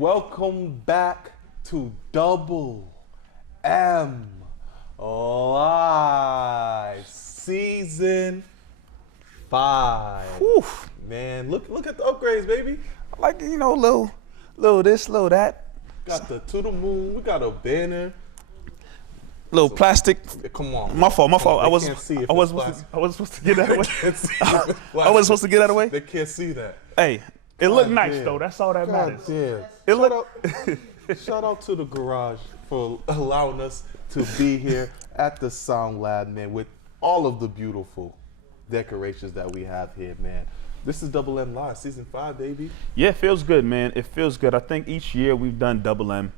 welcome back to Double M Live Season 5. Whew. Man, look at the upgrades, baby. I like, little this, little that. Got the To The Moon. We got a banner. Little plastic. Come on. My fault. I They wasn't can't see if supposed to get that away. Can't see if it's I wasn't supposed to get that away. They can't see that. Hey, it looked nice damn. though. That's all that matters. Damn. It Shout out to the garage for allowing us to be here at the Sound Lab, man, with all of the beautiful decorations that we have here, man. This is Double M Live, Season 5, baby. Yeah, it feels good, man. It feels good. I think each year we've done Double M.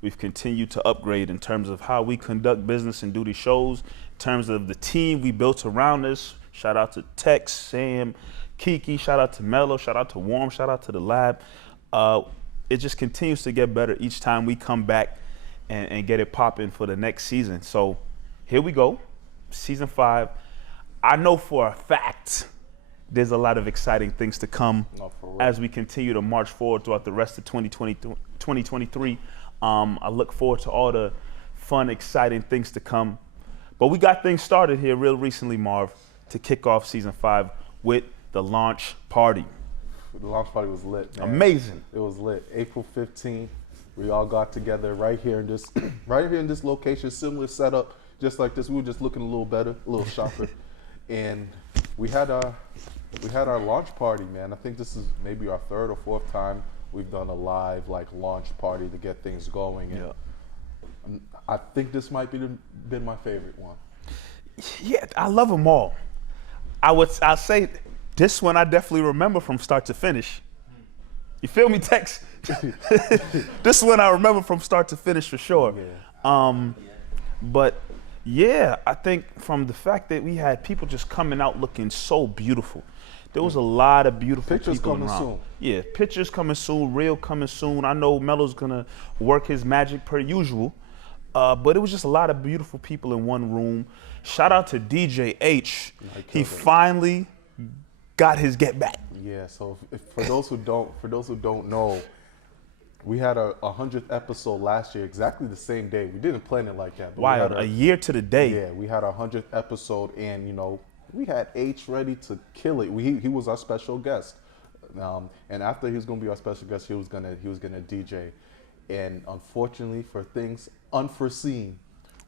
We've continued to upgrade in terms of how we conduct business and do these shows, in terms of the team we built around us. Shout out to Tex, Sam, Kiki, shout out to Mello, shout out to Warm, shout out to the lab. It just continues to get better each time we come back and get it popping for the next season. So here we go, Season 5. I know for a fact there's a lot of exciting things to come as we continue to march forward throughout the rest of 2023. I look forward to all the fun, exciting things to come. But we got things started here real recently, Marv, to kick off Season 5 with the launch party. The launch party was lit, man. Amazing. It was lit. April 15th, we all got together right here in this location, similar setup, just like this. We were just looking a little better, a little sharper. And we had our launch party, man. I think this is maybe our third or fourth time we've done a live launch party to get things going. And yeah. I think this might been my favorite one. Yeah, I love them all. I'll say this one I definitely remember from start to finish. You feel me, Tex? This one I remember from start to finish for sure. Yeah. But yeah, I think from the fact that we had people just coming out looking so beautiful. There was a lot of beautiful pictures people coming around. soon. Yeah, pictures coming soon, real coming soon. I know Melo's gonna work his magic per usual. But it was just a lot of beautiful people in one room. Shout out to DJ H. He finally got his get back. Yeah. So for those who don't know, we had our 100th episode last year, exactly the same day. We didn't plan it like that. But Wild, a year to the day. Yeah, we had our 100th episode, and we had H ready to kill it. He was our special guest, and after he was gonna be our special guest, he was gonna DJ. And unfortunately, for things unforeseen,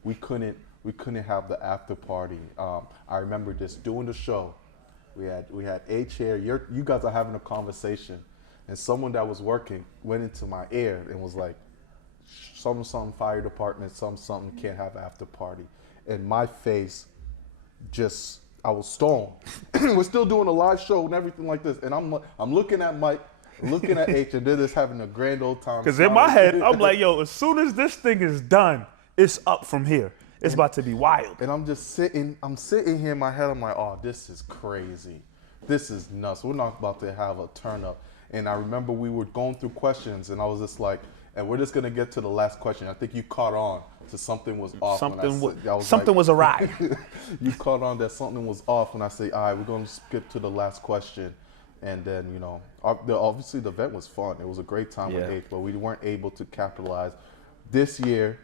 we couldn't have the after party. I remember just doing the show. We had H here. You guys are having a conversation, and someone that was working went into my ear and was like, "Something fire department, something can't have after party." And my face just, I was stoned. We're still doing a live show and everything like this, and I'm looking at Mike. Looking at H, and they're just having a grand old time. Because in my head, I'm like, yo, as soon as this thing is done, it's up from here. It's about to be wild. And I'm sitting here in my head, I'm like, oh, this is crazy. This is nuts. We're not about to have a turn up. And I remember we were going through questions, and I was just like, and we're just going to get to the last question. I think you caught on to something was off. Something was awry. You caught on that something was off when I say, all right, we're going to skip to the last question. And then, obviously the event was fun. It was a great time with H, but we weren't able to capitalize. This year,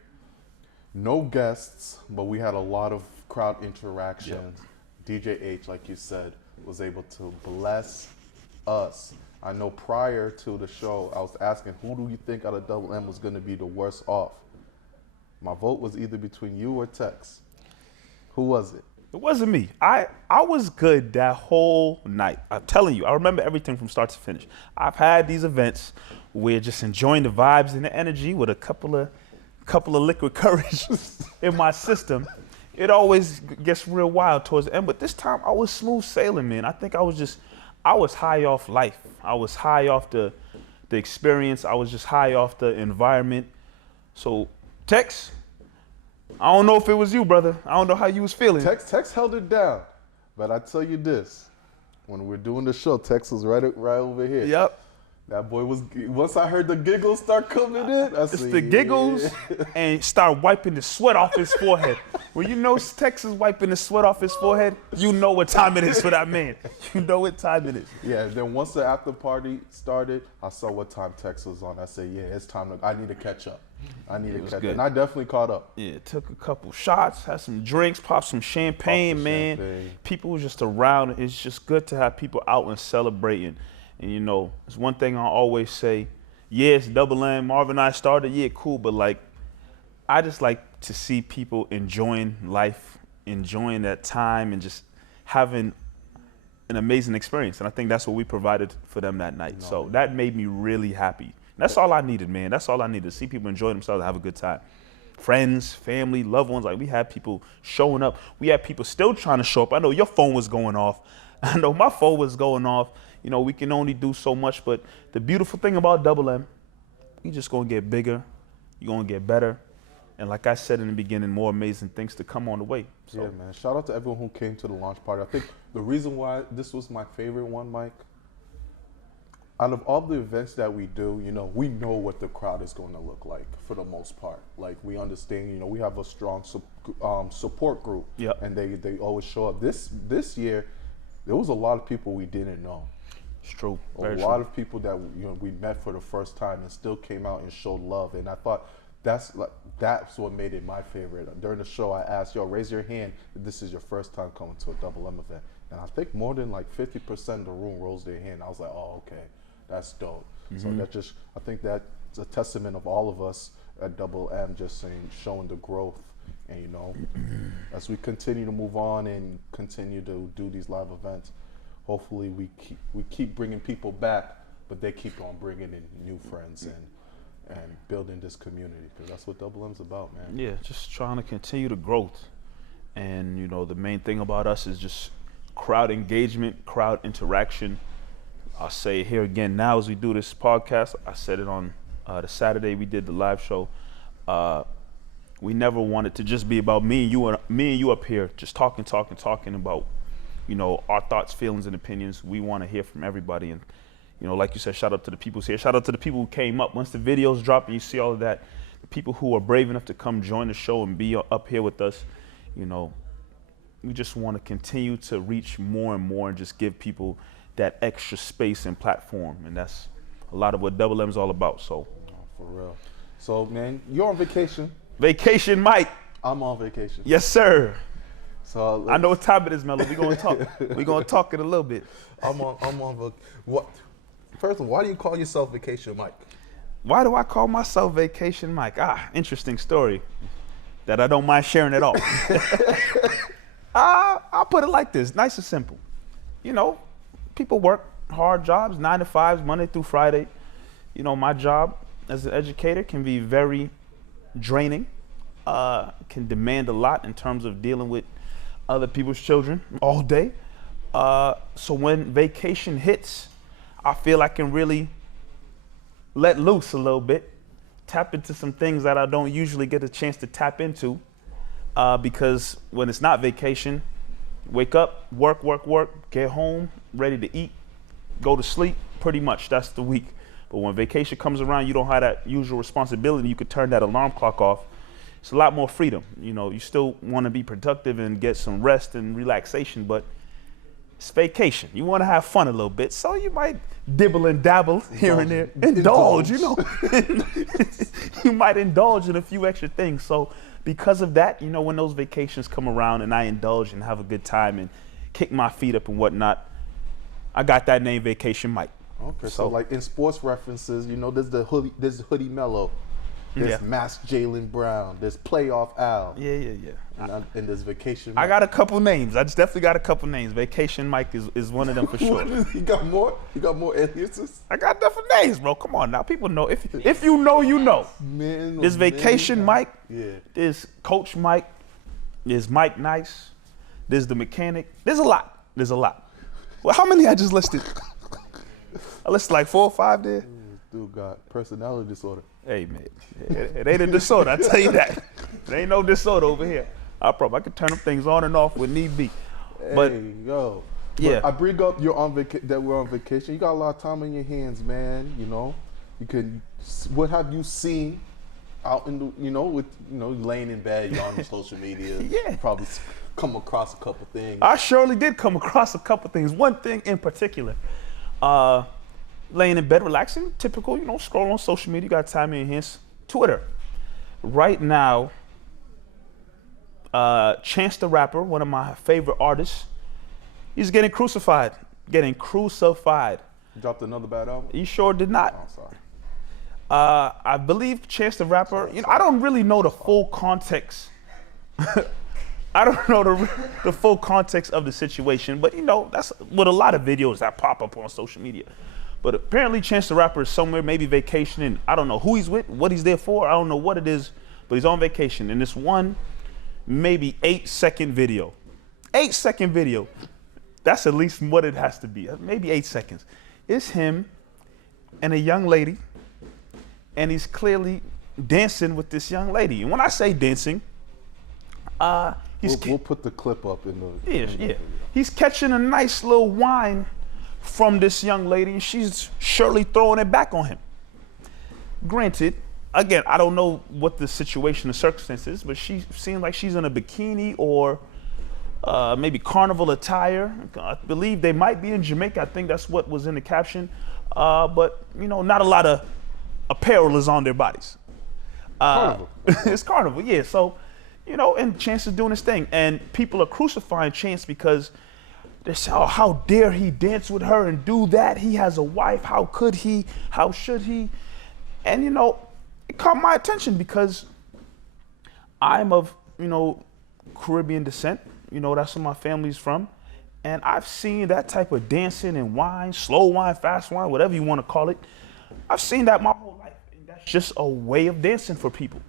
no guests, but we had a lot of crowd interactions. Yep. DJ H, like you said, was able to bless us. I know prior to the show, I was asking, who do you think out of Double M was going to be the worst off? My vote was either between you or Tex. Who was it? It wasn't me. I was good that whole night. I'm telling you, I remember everything from start to finish. I've had these events where just enjoying the vibes and the energy with a couple of liquid courage in my system. It always gets real wild towards the end, but this time I was smooth sailing, man. I think I was high off life. I was high off the experience. I was just high off the environment. So, Tex, I don't know if it was you, brother. I don't know how you was feeling. Tex held it down, but I tell you this: when we're doing the show, Tex was right over here. Yep. That boy was, once I heard the giggles start coming in, I It's said, the giggles and start wiping the sweat off his forehead. When you know Texas wiping the sweat off his forehead, you know what time it is for that man. You know what time it is. Yeah, then once the after party started, I saw what time Tex was on. I said, yeah, it's time I need to catch up. I need to catch up. And I definitely caught up. Yeah, took a couple shots, had some drinks, popped some champagne, man. Champagne. People was just around. It's just good to have people out and celebrating. And you know, it's one thing I always say, yeah, it's Double M. Marvin and I started, yeah, cool, but like, I just like to see people enjoying life, enjoying that time, and just having an amazing experience. And I think that's what we provided for them that night. So that made me really happy. That's all I needed, man. That's all I needed, to see people enjoy themselves and have a good time. Friends, family, loved ones, like we had people showing up. We had people still trying to show up. I know your phone was going off. I know my phone was going off. You know, we can only do so much, but the beautiful thing about Double M, we just gonna get bigger, you're gonna get better. And like I said in the beginning, more amazing things to come on the way. So. Yeah, man. Shout out to everyone who came to the launch party. I think the reason why this was my favorite one, Mike, out of all the events that we do, you know, we know what the crowd is going to look like for the most part. Like, we understand, you know, we have a strong support group, and they always show up. This year, there was a lot of people we didn't know. It's true. A lot of people that we met for the first time and still came out and showed love. And I thought that's what made it my favorite. During the show, I asked, yo, raise your hand if this is your first time coming to a Double M event. And I think more than like 50% of the room rose their hand. I was like, oh, okay, that's dope. So I think that's a testament of all of us at Double M, just saying, showing the growth. And you know, as we continue to move on and continue to do these live events, hopefully we keep bringing people back, but they keep on bringing in new friends and building this community, because that's what Double M's about, man. Yeah, just trying to continue the growth. And you know, the main thing about us is just crowd engagement, crowd interaction. I'll say it here again now as we do this podcast. I said it on the Saturday we did the live show. We never wanted to just be about me and you up here just talking about, you know, our thoughts, feelings, and opinions. We want to hear from everybody. And, you know, like you said, shout out to the people here. Shout out to the people who came up. Once the videos drop and you see all of that, the people who are brave enough to come join the show and be up here with us, you know, we just want to continue to reach more and more and just give people that extra space and platform. And that's a lot of what Double M is all about. So, for real. So, man, you're on vacation. Vacation Mike. I'm on vacation. Yes, sir. So I know what time it is, Mello. We're gonna talk. We're gonna talk it a little bit. I'm on what? First of all, why do you call yourself Vacation Mike? Why do I call myself Vacation Mike? Interesting story that I don't mind sharing at all. I'll put it like this, nice and simple. You know, people work hard jobs, 9 to 5s, Monday through Friday. You know, my job as an educator can be very draining, can demand a lot in terms of dealing with other people's children all day. So when vacation hits, I feel I can really let loose a little bit, tap into some things that I don't usually get a chance to tap into, because when it's not vacation, wake up, work, get home, ready to eat, go to sleep, pretty much that's the week. But when vacation comes around, you don't have that usual responsibility. You could turn that alarm clock off. It's a lot more freedom. You know, you still want to be productive and get some rest and relaxation, but it's vacation. You want to have fun a little bit, so you might dibble and dabble here and there. Indulge, you know. You might indulge in a few extra things. So because of that, you know, when those vacations come around and I indulge and have a good time and kick my feet up and whatnot, I got that name Vacation Mike. Okay, so like in sports references, you know, there's Hoodie Mello, there's Mask Jaylen Brown, there's Playoff Al. Yeah. And there's Vacation Mike. I got a couple names. I just definitely got a couple names. Vacation Mike is one of them for sure. You got more? You got more aliases? I got different names, bro. Come on now. People know. If you know, you know. Man, there's Vacation Mike. Yeah. There's Coach Mike. There's Mike Nice. There's the mechanic. There's a lot. Well, how many I just listed? I listed like 4 or 5 there. This dude got personality disorder. Hey, man. It ain't a disorder, I tell you that. There ain't no disorder over here. I could turn them things on and off when need be. But hey, yo. Yeah. I bring up you're on that we're on vacation. You got a lot of time in your hands, man. You know, you can. What have you seen out in the, with laying in bed, you're on social media. Yeah. You probably come across a couple things. I surely did come across a couple things. One thing in particular, laying in bed, relaxing, typical, scroll on social media, got time in your hands. Twitter. Right now, Chance the Rapper, one of my favorite artists, he's getting crucified. Getting crucified. Dropped another bad album? He sure did not. Oh, sorry. I believe Chance the Rapper, I don't really know the full context. I don't know the full context of the situation, but that's with a lot of videos that pop up on social media. But apparently Chance the Rapper is somewhere, maybe vacationing. I don't know who he's with, what he's there for. I don't know what it is, but he's on vacation. And this one, maybe 8-second video. 8-second video. That's at least what it has to be. Maybe 8 seconds. It's him and a young lady, and he's clearly dancing with this young lady. And when I say dancing, we'll put the clip up in the. Yeah. He's catching a nice little whine from this young lady, and she's surely throwing it back on him. Granted, again, I don't know what the situation, the circumstance is, but she seems like she's in a bikini or maybe carnival attire. I believe they might be in Jamaica. I think that's what was in the caption. But not a lot of apparel is on their bodies. Carnival. It's carnival, yeah. So, and Chance is doing his thing. And people are crucifying Chance because they say, oh, how dare he dance with her and do that? He has a wife. How could he? How should he? And, it caught my attention because I'm of, Caribbean descent. That's where my family's from. And I've seen that type of dancing and wine, slow wine, fast wine, whatever you want to call it. I've seen that my whole life. And that's just a way of dancing for people.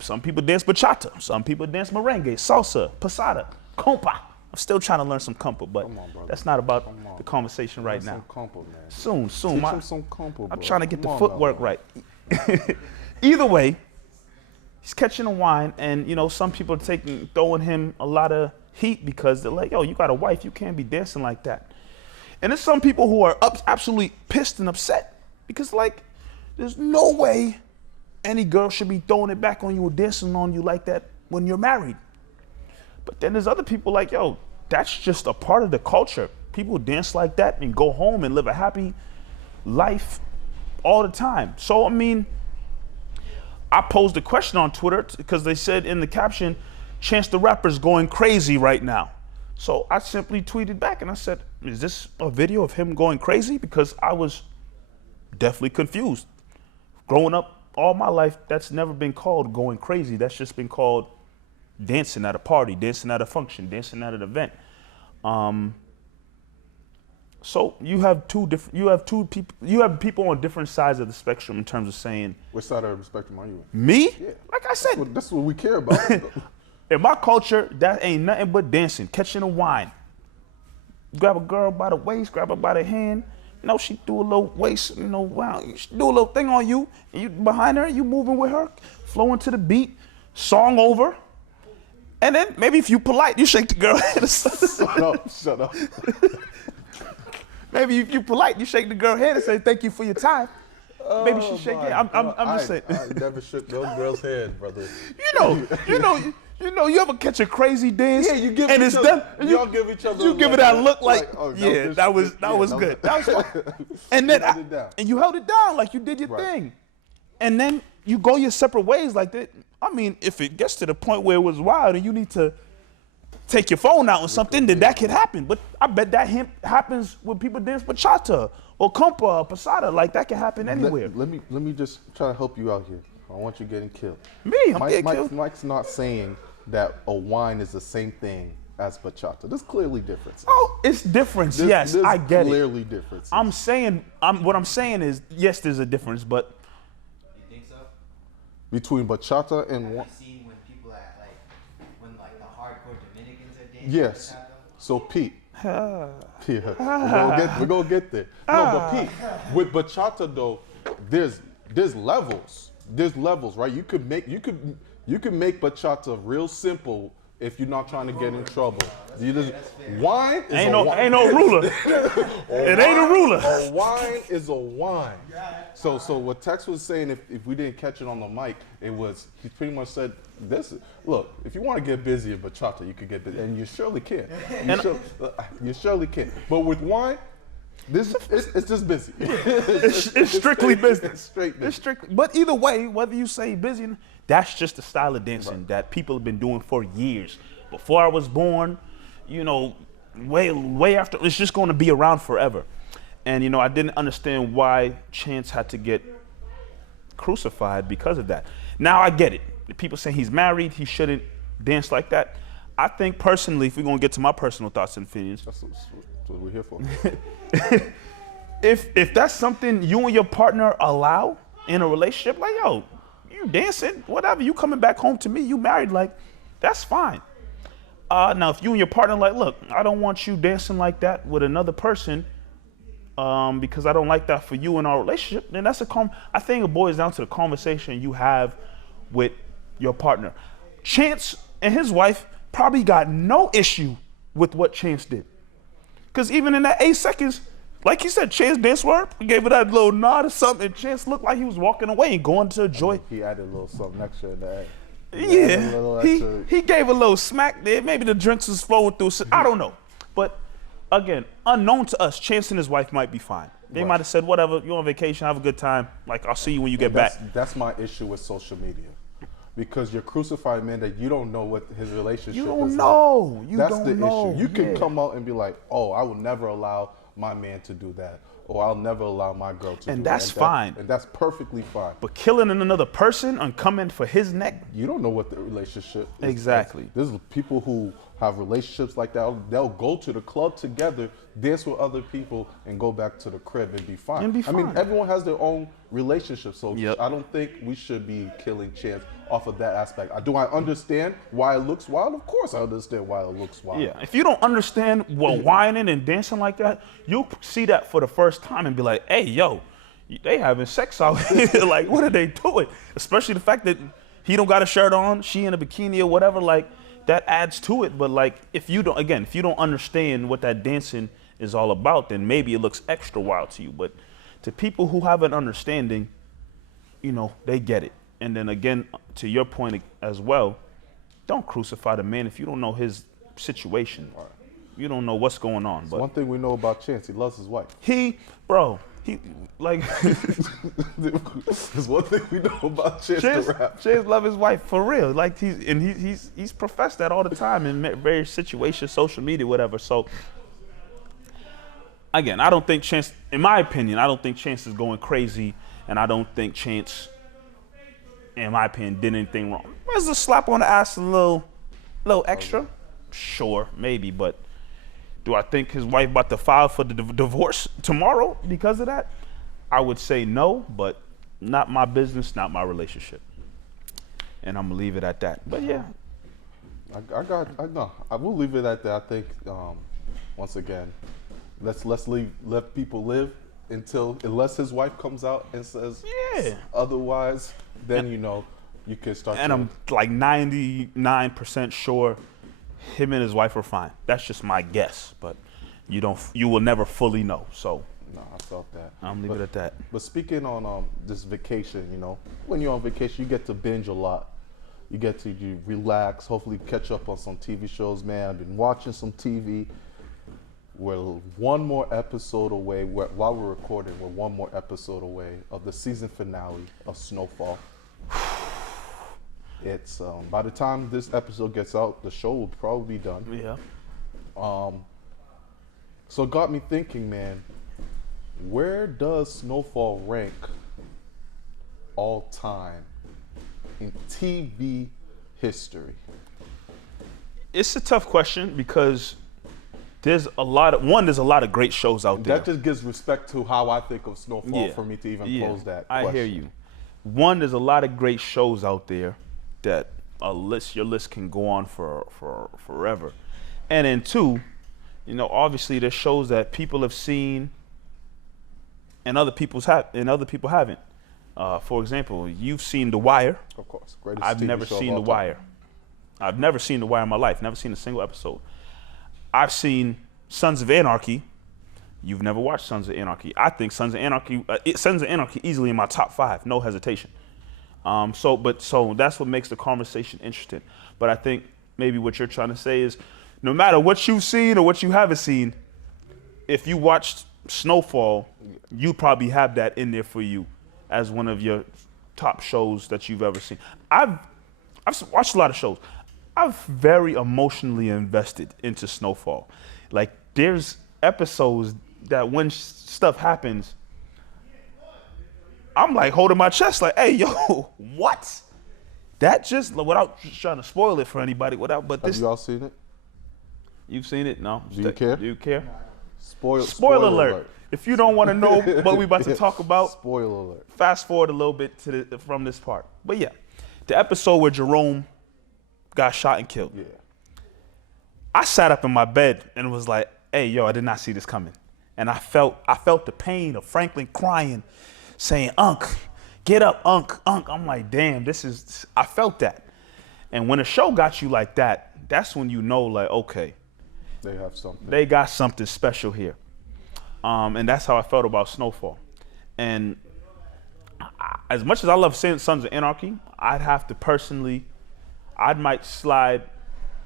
Some people dance bachata. Some people dance merengue, salsa, pasada, compa. I'm still trying to learn some compa, but that's not about the conversation right now. Some compa, man. Soon. Teach him some compa, I'm trying to get the footwork right. Either way, he's catching a wine, and some people are throwing him a lot of heat because they're like, yo, you got a wife, you can't be dancing like that. And there's some people who are absolutely pissed and upset because there's no way any girl should be throwing it back on you or dancing on you like that when you're married. But then there's other people like, yo, that's just a part of the culture. People dance like that and go home and live a happy life all the time. So, I posed a question on Twitter because they said in the caption, Chance the Rapper's going crazy right now. So I simply tweeted back and I said, is this a video of him going crazy? Because I was definitely confused. Growing up all my life, that's never been called going crazy. That's just been called dancing at a party, dancing at a function, dancing at an event. So you have people on different sides of the spectrum in terms of saying. Which side of the spectrum are you in? Me? Yeah. Like I said, That's what we care about. in my culture, that ain't nothing but dancing, catching a wine. Grab a girl by the waist, grab her by the hand. She do a little waist, wow. She do a little thing on you, and you behind her, you moving with her, flowing to the beat, song over. And then maybe if you polite, you shake the girl hand or something. Shut up. Maybe if you polite, you shake the girl hand and say, thank you for your time. Maybe she shake it. I'm just saying. I never shook those girls' hand, brother. You ever catch a crazy dance? Yeah, you give and each it's other, done. And y'all give each other. You give it that look like, oh, yeah, that was good. That was fun. And then and you held it down like you did your thing, and then you go your separate ways like that. If it gets to the point where it was wild and you need to take your phone out or something, then that could happen. But I bet that happens when people dance bachata or compa or pasada. Like that can happen anywhere. Let me just try to help you out here. I want you getting killed. Me, I'm getting killed. Mike's not saying that a wine is the same thing as bachata. There's clearly difference. Oh, it's difference. Yes, I get it. Clearly difference. What I'm saying is, yes, there's a difference, but. You think so? Between bachata and wine. Have you seen when people when the hardcore Dominicans are dancing? Yes. Bachata? So Pete. We're gonna get there. No, but Pete, with bachata though, there's levels. There's levels, right? You could make bachata real simple, if you're not trying to get in trouble. You just wine is Ain't a no wine. ain't no ruler. It ain't a ruler. A wine is a wine. So what Tex was saying, if we didn't catch it on the mic, it was he pretty much said look, if you want to get busy in bachata, you could get busy, and you surely can. You surely can. But with wine, it's just busy. It's strictly business. It's straight business. It's strictly. But either way, whether you say busy, that's just the style of dancing that people have been doing for years. Before I was born, way after. It's just going to be around forever. And I didn't understand why Chance had to get crucified because of that. Now I get it. People say he's married, he shouldn't dance like that. I think personally, if we're gonna get to my personal thoughts and opinions, That's what we're here for. if that's something you and your partner allow in a relationship, like yo, you dancing, whatever, you coming back home to me, you married, like that's fine. Now if you and your partner like, look, I don't want you dancing like that with another person, because I don't like that for you in our relationship, then that's I think it boils down to the conversation you have with your partner. Chance and his wife probably got no issue with what Chance did. Because even in that 8 seconds, like he said, Chance danced word, gave it that little nod or something, and Chance looked like he was walking away and going to enjoy. He added a little something extra in that. Yeah, he gave a little smack there. Maybe the drinks was flowing through. I don't know. But again, unknown to us, Chance and his wife might be fine. They might have said, whatever, you're on vacation, have a good time. Like, I'll see you when you get back. That's my issue with social media. Because you're crucifying men that you don't know what his relationship is. You don't know. That's the issue. You can come out and be like, oh, I will never allow my man to do that. Or I'll never allow my girl to do that. And that's fine. And that's perfectly fine. But killing another person and coming for his neck? You don't know what the relationship is. Exactly. There's people who have relationships like that. They'll go to the club together, dance with other people, and go back to the crib and be fine. I mean, everyone has their own relationship, so I don't think we should be killing Chance off of that aspect. Do I understand why it looks wild? Of course I understand why it looks wild. Yeah, if you don't understand what whining and dancing like that, you'll see that for the first time and be like, hey, yo, they having sex out here. Like, what are they doing? Especially the fact that he don't got a shirt on, she in a bikini or whatever, like, that adds to it. But like, if you don't understand what that dancing is all about, then maybe it looks extra wild to you. But to people who have an understanding, they get it. And then again, to your point as well, don't crucify the man if you don't know his situation. You don't know what's going on. But one thing we know about Chance, he loves his wife. He like. There's one thing we know about Chance the rap. Chance love his wife for real. Like he's professed that all the time in various situations, social media, whatever. So again, I don't think Chance, in my opinion, I don't think Chance is going crazy, and I don't think Chance, in my opinion, did anything wrong. There's a slap on the ass, a little extra, sure, maybe, but do I think his wife about to file for the divorce tomorrow because of that? I would say no, but not my business, not my relationship. And I'm gonna leave it at that. But yeah. I will leave it at that. I think, once again, let people live unless his wife comes out and says otherwise, then you can start. And I'm like 99% sure him and his wife are fine. That's just my guess, but you will never fully know. So no, I felt that. I'm leave it at that. But speaking on this vacation, when you're on vacation, you get to binge a lot. You get to relax, hopefully catch up on some TV shows, man. I've been watching some TV. We're one more episode away, while we're recording, we're one more episode away of the season finale of Snowfall. It's by the time this episode gets out, the show will probably be done. Yeah. So it got me thinking, man, where does Snowfall rank all time in TV history? It's a tough question because there's a lot of great shows out there. That just gives respect to how I think of Snowfall for me to even pose that question. I hear you. One, there's a lot of great shows out there that your list can go on for forever. And then two, obviously there's shows that people have seen and other people haven't. For example, you've seen The Wire. Of course. Greatest I've TV never show of seen all The time. Wire. I've never seen The Wire in my life, never seen a single episode. I've seen Sons of Anarchy. You've never watched Sons of Anarchy. I think Sons of Anarchy easily in my top 5, no hesitation. So that's what makes the conversation interesting. But I think maybe what you're trying to say is, no matter what you've seen or what you haven't seen, if you watched Snowfall, you probably have that in there for you as one of your top shows that you've ever seen. I've watched a lot of shows. I've very emotionally invested into Snowfall. Like, there's episodes that when stuff happens, I'm like holding my chest like, hey, yo, what? That just, without trying to spoil it for anybody, but this. Have you all seen it? You've seen it? No. Do you care? Do you care? Spoiler alert. If you don't want to know what we're about to talk about, spoiler alert. Fast forward a little bit from this part. But yeah, the episode where Jerome got shot and killed. Yeah. I sat up in my bed and was like, hey, yo, I did not see this coming. And I felt the pain of Franklin crying, saying, Unc, get up, Unc. I'm like, damn, I felt that. And when a show got you like that, that's when you know, like, okay, they have something. They got something special here. And that's how I felt about Snowfall. And as much as I love Sons of Anarchy, I'd might slide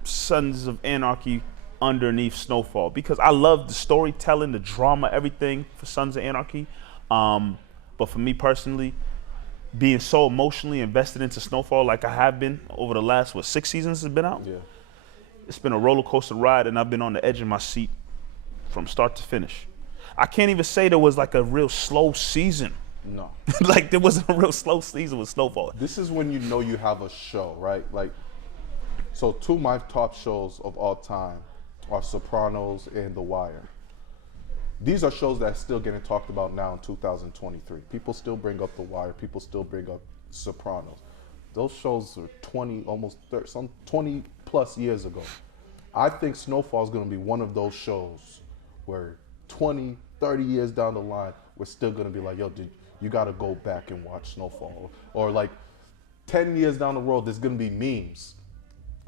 Sons of Anarchy underneath Snowfall because I love the storytelling, the drama, everything for Sons of Anarchy. But for me personally, being so emotionally invested into Snowfall like I have been over the last, 6 seasons it's been out? Yeah. It's been a roller coaster ride, and I've been on the edge of my seat from start to finish. I can't even say there was like a real slow season. No. Like there wasn't a real slow season with Snowfall. This is when you know you have a show, right? Like, so 2 of my top shows of all time are Sopranos and The Wire. These are shows that are still getting talked about now in 2023. People still bring up The Wire. People still bring up Sopranos. Those shows are 20 plus years ago. I think Snowfall is going to be one of those shows where 20, 30 years down the line, we're still going to be like, yo, dude, you got to go back and watch Snowfall. Or like 10 years down the road, there's going to be memes.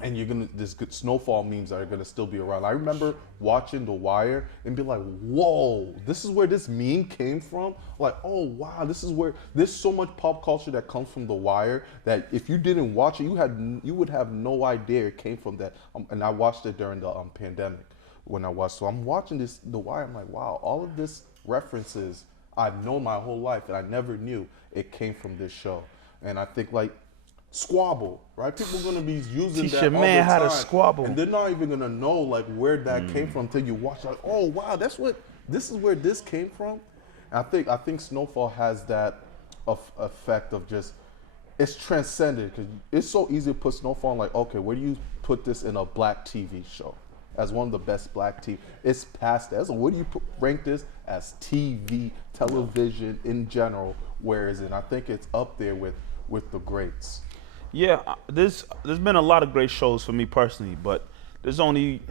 And there's good Snowfall memes that are gonna still be around. I remember watching The Wire and be like, whoa, this is where this meme came from? Like, oh wow, there's so much pop culture that comes from The Wire that if you didn't watch it, you would have no idea it came from that. And I watched it during the pandemic when I watched. So I'm watching The Wire, I'm like, wow, all of this references I've known my whole life and I never knew it came from this show. And I think like, squabble, right? People are gonna be using Teach that your all man the how time, to squabble, and they're not even gonna know like where that came from until you watch. Like, oh wow, this is where this came from. And I think Snowfall has that effect of just it's transcended because it's so easy to put Snowfall on like, okay, where do you put this in a black TV show as one of the best black TV? It's past that. So where do you rank this as television in general? Where is it? I think it's up there with the greats. Yeah, there's been a lot of great shows for me personally, but there's only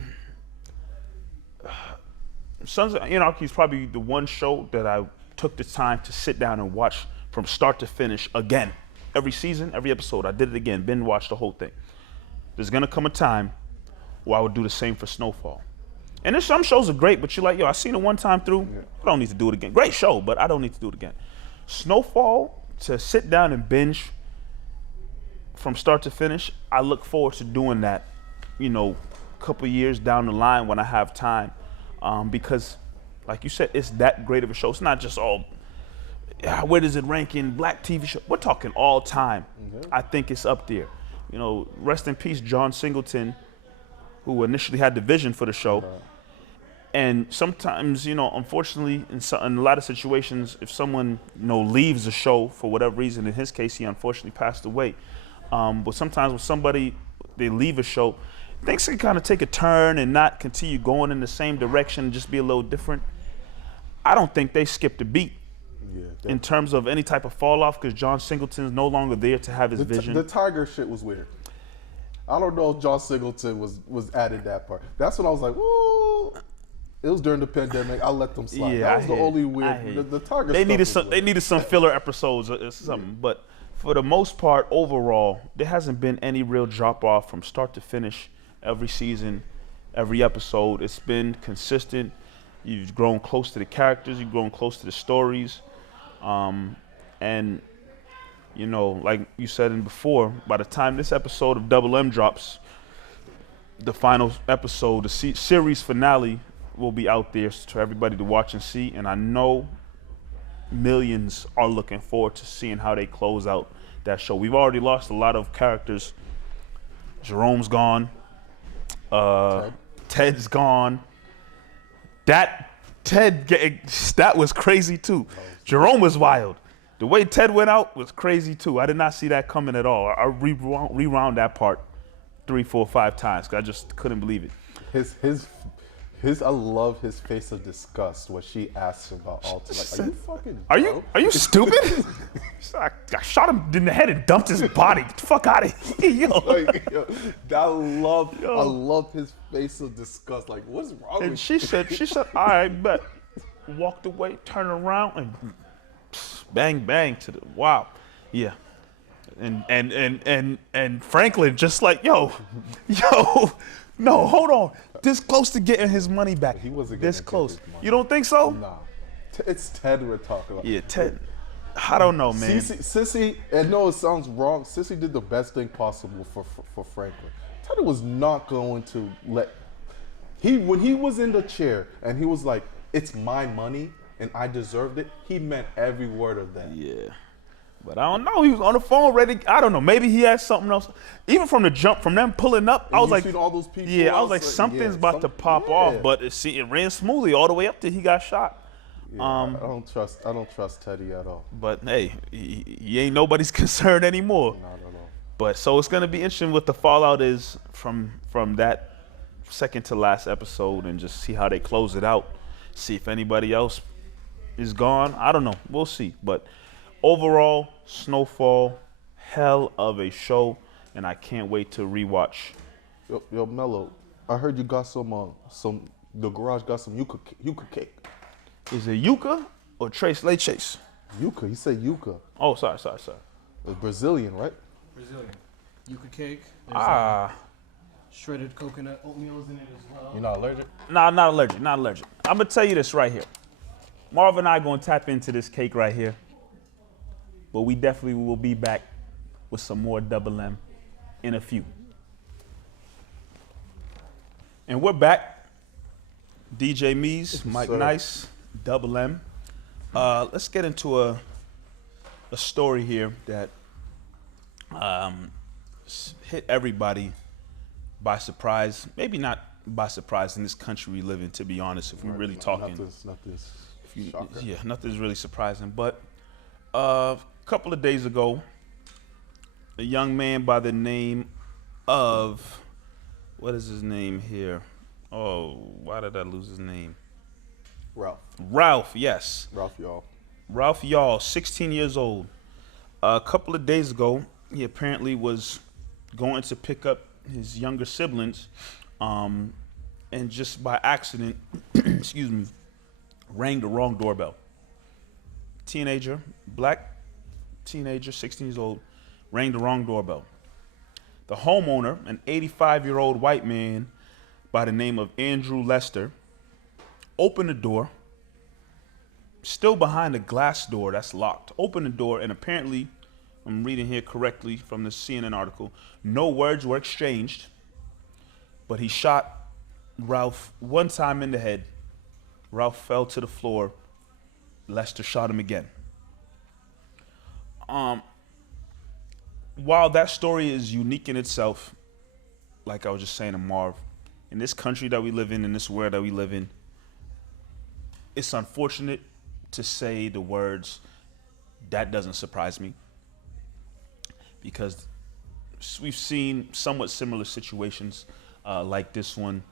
Sons of Anarchy is probably the one show that I took the time to sit down and watch from start to finish again. Every season, every episode, I did it again, binge watched the whole thing. There's gonna come a time where I would do the same for Snowfall. And there's some shows are great, but you're like, yo, I seen it one time through, I don't need to do it again. Great show, but I don't need to do it again. Snowfall, to sit down and binge from start to finish, I look forward to doing that, a couple years down the line when I have time, because, like you said, it's that great of a show. It's not just all, where does it rank in black TV show? We're talking all time. Mm-hmm. I think it's up there. Rest in peace, John Singleton, who initially had the vision for the show. Right. And sometimes, unfortunately, in a lot of situations, if someone, leaves the show for whatever reason, in his case, he unfortunately passed away. But sometimes when somebody, they leave a show, things can kind of take a turn and not continue going in the same direction and just be a little different. I don't think they skipped a beat in terms of any type of fall off because John Singleton's no longer there to have his vision. The Tiger shit was weird. I don't know if John Singleton was added that part. That's when I was like, woo. It was during the pandemic. I let them slide. Yeah, that was the only weird. The Tiger. They needed some filler episodes or something. But for the most part, overall, there hasn't been any real drop off from start to finish. Every season, every episode, it's been consistent. You've grown close to the characters. You've grown close to the stories, and you know, like you said in before, by the time this episode of Double M drops, the final episode, the series finale, will be out there for everybody to watch and see. And I know millions are looking forward to seeing how they close out that show. We've already lost a lot of characters. Jerome's gone. Ted's gone. That was crazy too. Jerome was wild. The way Ted went out was crazy too. I did not see that coming at all. I rewound that part 3, 4, 5 times because I just couldn't believe it. I love his face of disgust when she asks him about Alton. Like, are you fucking? Are you stupid? I shot him in the head and dumped his body. Get the fuck out of here, yo. Like, yo, I love his face of disgust. Like, what's wrong And with she said, all right, bet. Walked away, turned around, and bang, bang to the wow, yeah. And Franklin just like, yo, no, hold on. This close to getting his money back. He wasn't this getting close. his money. You don't think so? Nah, it's Ted we're talking about. Yeah, Ted. I don't know, man. Sissy, and no, it sounds wrong. Sissy did the best thing possible for Franklin. Ted was not going to let. When he was in the chair and he was like, "It's my money and I deserved it," he meant every word of that. Yeah. But I don't know. He was on the phone ready. I don't know. Maybe he had something else. Even from the jump, from them pulling up, And I was you like, seen all those people yeah, I was like, outside? something's Yeah, about to pop off. But it ran smoothly all the way up till he got shot. Yeah, I don't trust Teddy at all. But hey, he ain't nobody's concern anymore. Not at all. But so it's gonna be interesting what the fallout is from that second to last episode, and just see how they close it out. See if anybody else is gone. I don't know. We'll see. But overall, Snowfall, hell of a show, and I can't wait to rewatch. Yo, Mello, I heard you got the garage got some yuca cake. Is it yuca or tres leches? Yuca, he said yuca. Oh, sorry. It's Brazilian, right? Brazilian. Yuca cake. There's shredded coconut oatmeal's in it as well. You're not allergic? Nah, not allergic. I'm gonna tell you this right here. Marv and I gonna tap into this cake right here. But we definitely will be back with some more Double M in a few. And we're back. DJ Meze, Mike sir. Nice, Double M. Let's get into a story here that hit everybody by surprise. Maybe not by surprise in this country we live in, to be honest, if we're really talking. Nothing's Yeah, nothing's really surprising. But a couple of days ago, a young man by the name of, what is his name here? Oh, why did I lose his name? Ralph, yes. Ralph Y'all, 16 years old. A couple of days ago, he apparently was going to pick up his younger siblings, and just by accident, excuse me, rang the wrong doorbell. Black teenager, 16 years old, rang the wrong doorbell. The homeowner, an 85-year-old white man by the name of Andrew Lester, opened the door, still behind a glass door that's locked. Opened the door, and apparently, I'm reading here correctly from the CNN article, no words were exchanged, but he shot Ralph one time in the head. Ralph fell to the floor. Lester shot him again. While that story is unique in itself, like I was just saying to Marv, in this country that we live in this world that we live in, it's unfortunate to say the words, that doesn't surprise me, because we've seen somewhat similar situations like this one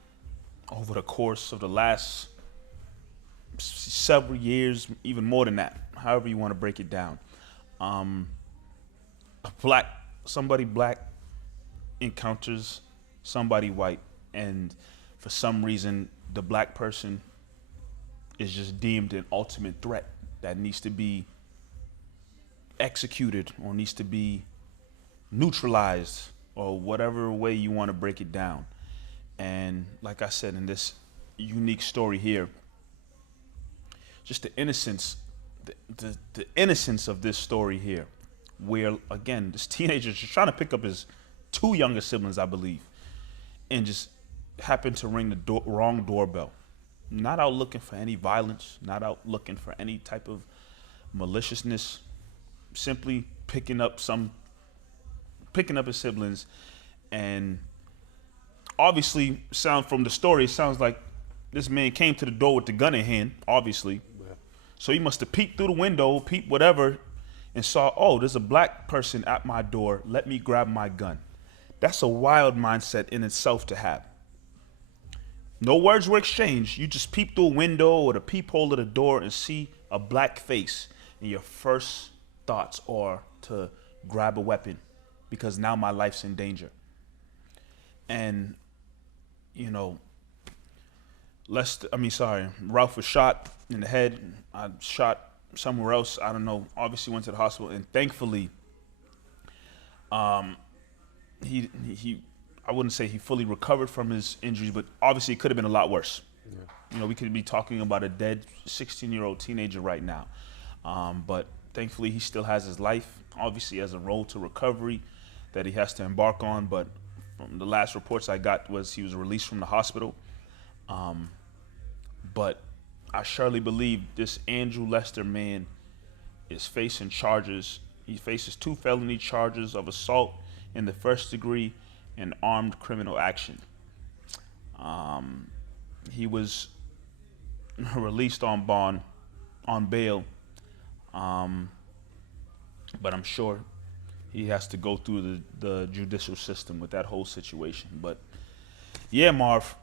over the course of the last several years, even more than that, however you want to break it down. Somebody black encounters somebody white, and for some reason, the black person is just deemed an ultimate threat that needs to be executed or needs to be neutralized or whatever way you want to break it down. And like I said, in this unique story here, just the innocence, the innocence of this story here, where again, this teenager is just trying to pick up his two younger siblings, I believe, and just happened to ring the wrong doorbell. Not out looking for any violence, not out looking for any type of maliciousness, simply picking up his siblings. And obviously, from the story, it sounds like this man came to the door with the gun in hand, obviously. Yeah. So he must have peeked through the window, peeped whatever, and saw, oh, there's a black person at my door. Let me grab my gun. That's a wild mindset in itself to have. No words were exchanged. You just peep through a window or the peephole of the door and see a black face, and your first thoughts are to grab a weapon because now my life's in danger. And, you know, Ralph was shot in the head. I shot somewhere else. I don't know. Obviously went to the hospital, and thankfully, I wouldn't say he fully recovered from his injuries, but obviously it could have been a lot worse. Yeah. You know, we could be talking about a dead 16-year-old teenager right now. But thankfully he still has his life. Obviously has a road to recovery that he has to embark on. But from the last reports I got was he was released from the hospital. But I surely believe this Andrew Lester man is facing charges. He faces 2 felony charges of assault in the first degree and armed criminal action. He was released on bond, on bail, but I'm sure he has to go through the judicial system with that whole situation. But yeah, Marv,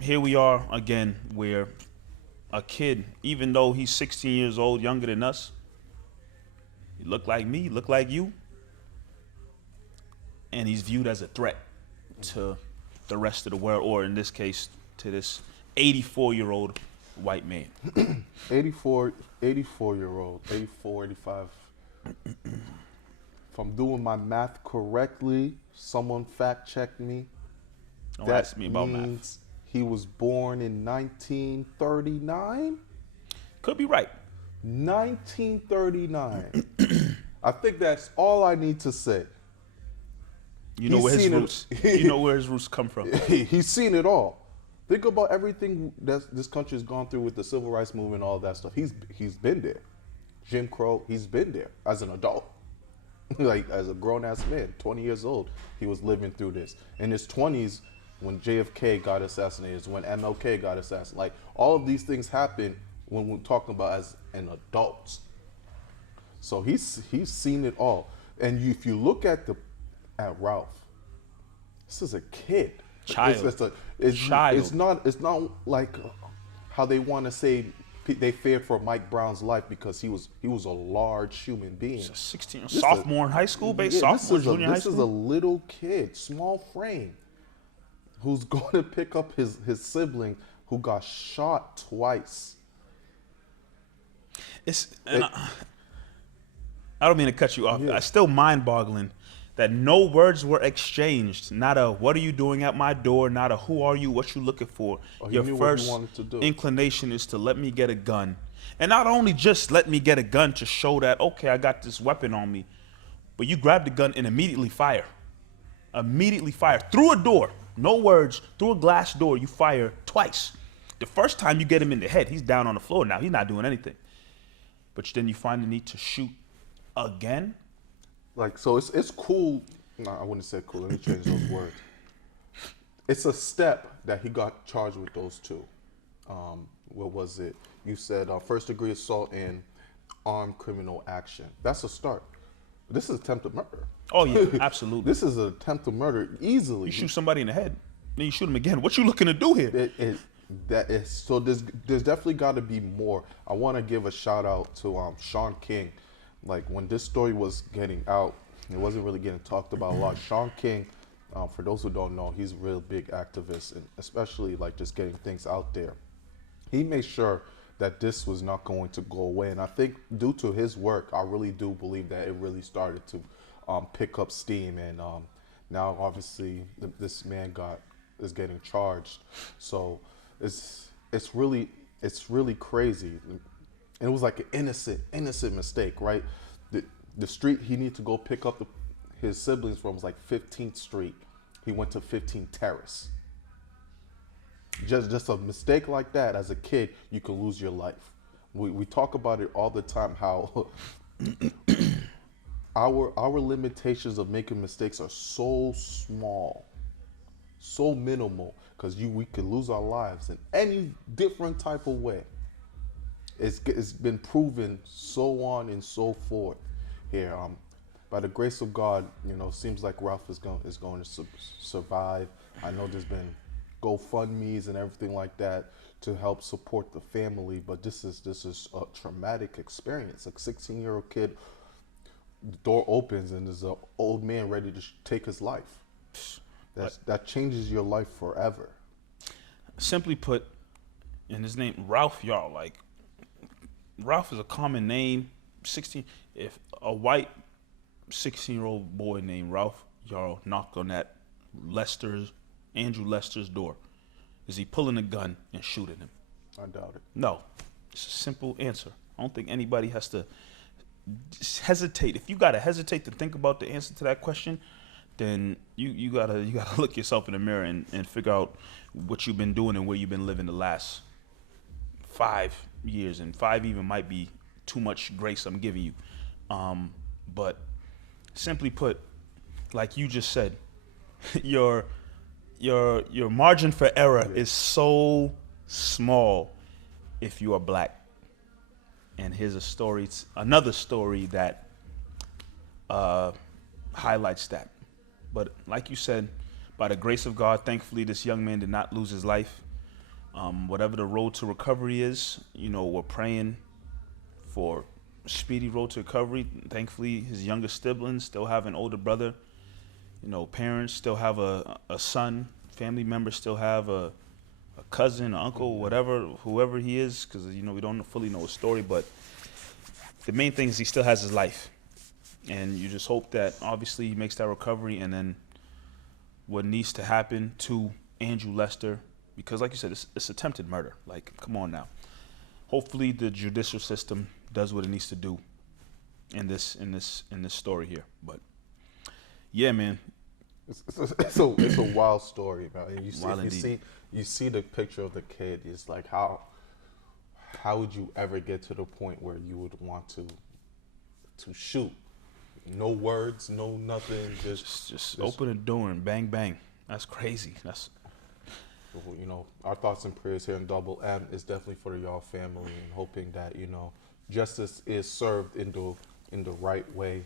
here we are again, where a kid, even though he's 16 years old, younger than us, he looked like me, looked like you, and he's viewed as a threat to the rest of the world, or in this case, to this 84-year-old white man. 84-year-old, 84, 85. If I'm doing my math correctly, someone fact-checked me. Don't ask me about math. Means he was born in 1939? Could be right. 1939. I think that's all I need to say. You know where his roots. You know where his roots come from. He's seen it all. Think about everything that this country has gone through with the civil rights movement, all that stuff. He's been there. Jim Crow, he's been there as an adult. Like as a grown-ass man, 20 years old, he was living through this. In his 20s, when JFK got assassinated, when MLK got assassinated. Like all of these things happen when we're talking about as an adult. So he's seen it all. And if you look at Ralph, this is a kid. Child. It's not like how they want to say they feared for Mike Brown's life because he was a large human being. He's a 16, sophomore in high school, sophomore, junior high school. This is a little kid, small frame, who's going to pick up his sibling who got shot twice. I don't mean to cut you off. Yeah. It's still mind-boggling that no words were exchanged. Not a "what are you doing at my door?" Not a "who are you? What you looking for?" Your first inclination is to let me get a gun, and not only just let me get a gun to show that okay, I got this weapon on me, but you grab the gun and immediately fire. Immediately fire through a door. No words, through a glass door. You fire twice. The first time you get him in the head, he's down on the floor now. He's not doing anything. But then you find the need to shoot again. Like, so it's cool. No, I wouldn't say cool. Let me change those words. It's a step that he got charged with those two. What was it? You said first degree assault and armed criminal action. That's a start. This is attempted murder. Oh yeah, absolutely. This is an attempt to murder easily. You shoot somebody in the head, then you shoot him again. What you looking to do here? So there's definitely got to be more. I want to give a shout out to Sean King. Like when this story was getting out, it wasn't really getting talked about a lot. Sean King, for those who don't know, he's a real big activist, and especially like just getting things out there. He made sure that this was not going to go away. And I think due to his work, I really do believe that it really started to pick up steam. And now, obviously, this man is getting charged. So it's really crazy. And it was like an innocent mistake, right? The street he needed to go pick up his siblings from was like 15th Street. He went to 15th Terrace. Just a mistake like that as a kid, you could lose your life. We talk about it all the time, how our limitations of making mistakes are so small, so minimal, because we could lose our lives in any different type of way. It's been proven so on and so forth here. By the grace of God, seems like Ralph is going to survive. I know there's been GoFundMe's and everything like that to help support the family, but this is a traumatic experience. A 16-year-old kid, the door opens and there's an old man ready to take his life. That changes your life forever. Simply put, and his name Ralph, y'all, like, Ralph is a common name. If a white 16-year-old boy named Ralph Yarl knocked on that Andrew Lester's door, is he pulling a gun and shooting him? I doubt it. No. It's a simple answer. I don't think anybody has to hesitate. If you gotta hesitate to think about the answer to that question, then you gotta look yourself in the mirror and figure out what you've been doing and where you've been living the last 5 years, and 5 even might be too much grace I'm giving you. But simply put, like you just said, your margin for error is so small if you are black. And here's another story that highlights that. But like you said, by the grace of God, thankfully this young man did not lose his life. Whatever the road to recovery is, we're praying for speedy road to recovery. Thankfully, his younger siblings still have an older brother. Parents still have a son. Family members still have a cousin, uncle, whatever, whoever he is, because we don't fully know his story. But the main thing is he still has his life, and you just hope that obviously he makes that recovery. And then what needs to happen to Andrew Lester, because like you said, it's attempted murder. Like, come on now. Hopefully the judicial system does what it needs to do in this story here. But yeah, man, it's a wild story, man. And you see the picture of the kid. It's like how would you ever get to the point where you would want to shoot? No words, no nothing, just open the door and bang bang. That's crazy. Our thoughts and prayers here in Double M is definitely for the Y'all family, and hoping that justice is served in the right way.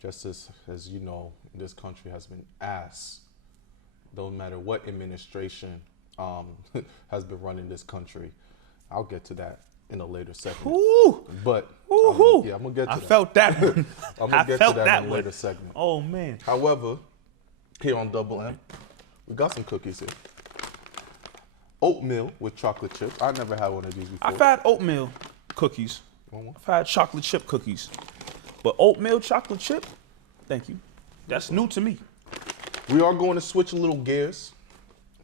Justice, as you know, in this country has been ass. Don't matter what administration has been running this country. I'll get to that in a later segment. Ooh. But Ooh. I'm gonna get to that. I felt that one. I'm gonna get to that in a later segment. Oh man. However, here on Double M, we got some cookies here. Oatmeal with chocolate chip. I never had one of these before. I've had oatmeal cookies. I've had chocolate chip cookies. But oatmeal chocolate chip? Thank you. That's new to me. We are going to switch a little gears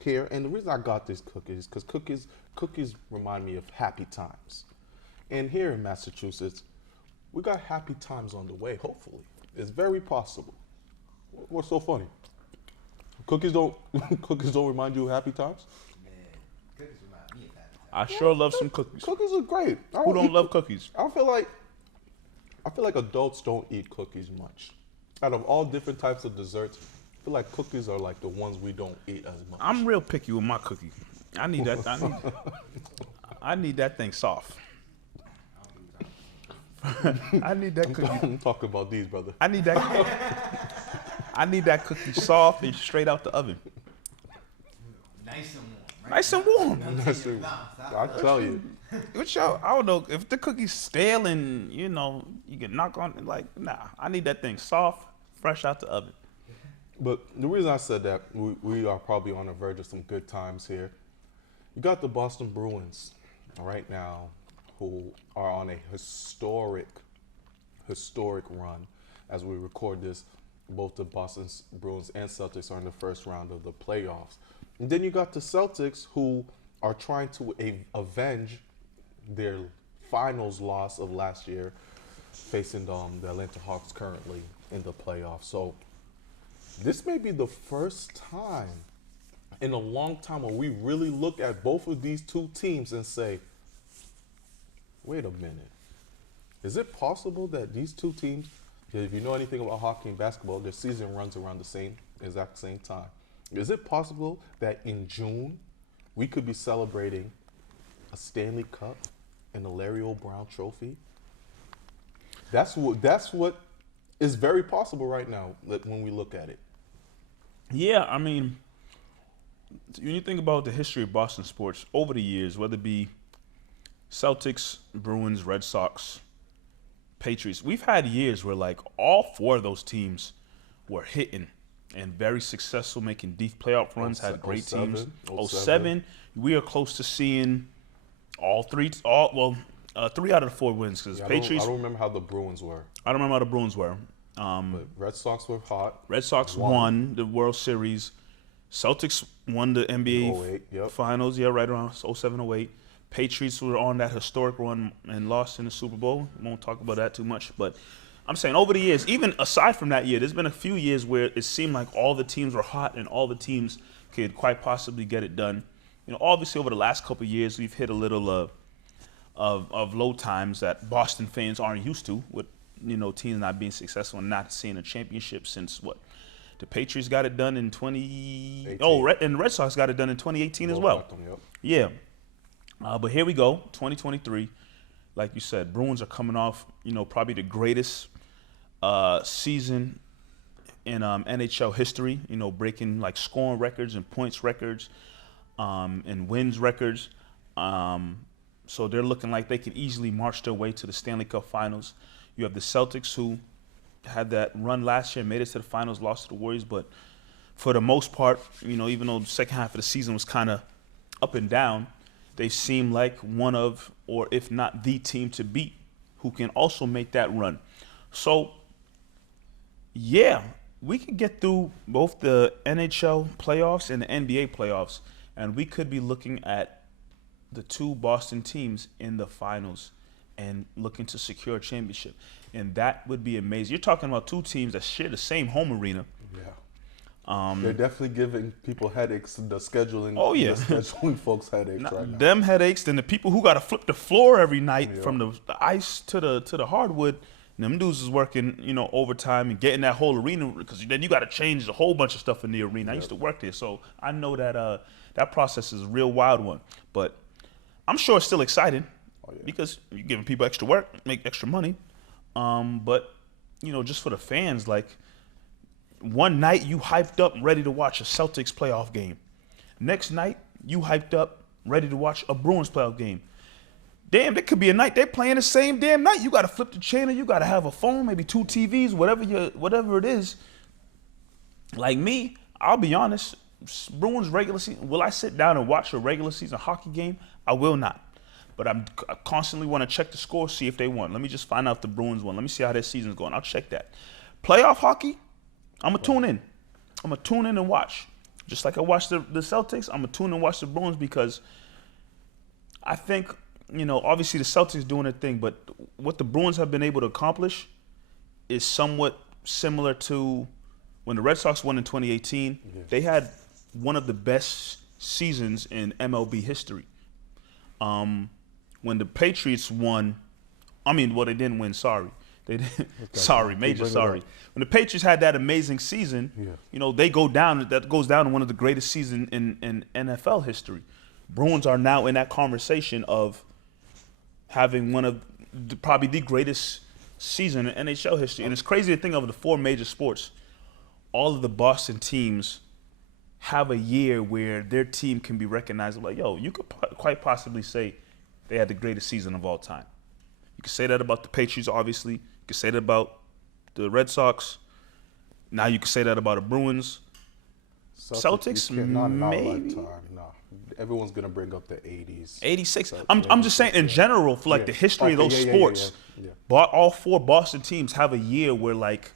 here. And the reason I got these cookies is because cookies remind me of happy times. And here in Massachusetts, we got happy times on the way, hopefully. It's very possible. What's so funny? Cookies don't remind you of happy times? Cookies remind me of that. I sure love some cookies. Cookies are great. Who don't love cookies? I feel like adults don't eat cookies much. Out of all different types of desserts, I feel like cookies are like the ones we don't eat as much. I'm real picky with my cookie. I need that. I need that thing soft. I need that cookie. I'm talking about these, brother. I need that cookie soft and straight out the oven. Nice and warm. Right? Nice and warm. That's true. I tell you. Which I don't know if the cookie's stale and you can knock on it. Like, nah, I need that thing soft, fresh out the oven. But the reason I said that, we are probably on the verge of some good times here. You got the Boston Bruins. right now who are on a historic run. As we record this, both the Boston Bruins and Celtics are in the first round of the playoffs. And then you got the Celtics who are trying to avenge their finals loss of last year, facing the Atlanta Hawks currently in the playoffs. So this may be the first time in a long time where we really look at both of these two teams and say, wait a minute. Is it possible that these two teams, if you know anything about hockey and basketball, their season runs around the exact same time. Is it possible that in June we could be celebrating a Stanley Cup and a Larry O'Brien trophy? That's what is very possible right now when we look at it. Yeah, I mean, when you think about the history of Boston sports over the years, whether it be Celtics, Bruins, Red Sox, Patriots, we've had years where like all four of those teams were hitting and very successful, making deep playoff runs, had great teams. 07, we are close to seeing three out of the four wins because Patriots. I don't remember how the Bruins were. I don't remember how the Bruins were. But Red Sox were hot. Red Sox won the World Series. Celtics won the NBA Finals, right around 07, 08. Patriots were on that historic run and lost in the Super Bowl. Won't talk about that too much. But I'm saying over the years, even aside from that year, there's been a few years where it seemed like all the teams were hot and all the teams could quite possibly get it done. You know, obviously over the last couple of years, we've hit a little of low times that Boston fans aren't used to with, teams not being successful and not seeing a championship since what? The Patriots got it done in and the Red Sox got it done in 2018 as well. Yeah. But here we go, 2023. Like you said, Bruins are coming off, probably the greatest season in NHL history, breaking like scoring records and points records and wins records. So they're looking like they could easily march their way to the Stanley Cup Finals. You have the Celtics who had that run last year, made it to the finals, lost to the Warriors. But for the most part, even though the second half of the season was kind of up and down, they seem like one of, or if not the team to beat, who can also make that run. So, yeah, we could get through both the NHL playoffs and the NBA playoffs, and we could be looking at the two Boston teams in the finals and looking to secure a championship. And that would be amazing. You're talking about two teams that share the same home arena. Yeah. They're definitely giving people headaches. The scheduling, the scheduling folks headaches right now. Them headaches, then the people who got to flip the floor every night from the ice to the hardwood. Them dudes is working, overtime and getting that whole arena because then you got to change a whole bunch of stuff in the arena. I used to work there, so I know that that process is a real wild one. But I'm sure it's still exciting because you're giving people extra work, make extra money. But just for the fans, like. One night you hyped up, ready to watch a Celtics playoff game. Next night you hyped up, ready to watch a Bruins playoff game. Damn, there could be a night they're playing the same damn night. You got to flip the channel. You got to have a phone, maybe two TVs, whatever it is. Like me, I'll be honest. Bruins regular season. Will I sit down and watch a regular season hockey game? I will not. But I constantly want to check the score, see if they won. Let me just find out if the Bruins won. Let me see how their season's going. I'll check that. Playoff hockey. I'm going to tune in. I'm going to tune in and watch. Just like I watched the Celtics, I'm going to tune in and watch the Bruins because I think, obviously the Celtics doing their thing, but what the Bruins have been able to accomplish is somewhat similar to when the Red Sox won in 2018. Yeah. They had one of the best seasons in MLB history. When the Patriots won, they didn't win, sorry. They didn't. Sorry, major sorry. When the Patriots had that amazing season, they go down. That goes down to one of the greatest seasons in NFL history. Bruins are now in that conversation of having one of probably the greatest season in NHL history. And it's crazy to think of the four major sports. All of the Boston teams have a year where their team can be recognized. Like, you could quite possibly say they had the greatest season of all time. You could say that about the Patriots, obviously. You could say that about the Red Sox. Now you could say that about the Bruins. Celtics not in our maybe. lifetime, no. everyone's gonna bring up the 80s. 86. So, I'm just saying in general for like Yeah. the history of Okay, those yeah, sports. yeah. All 4 Boston teams have a year where like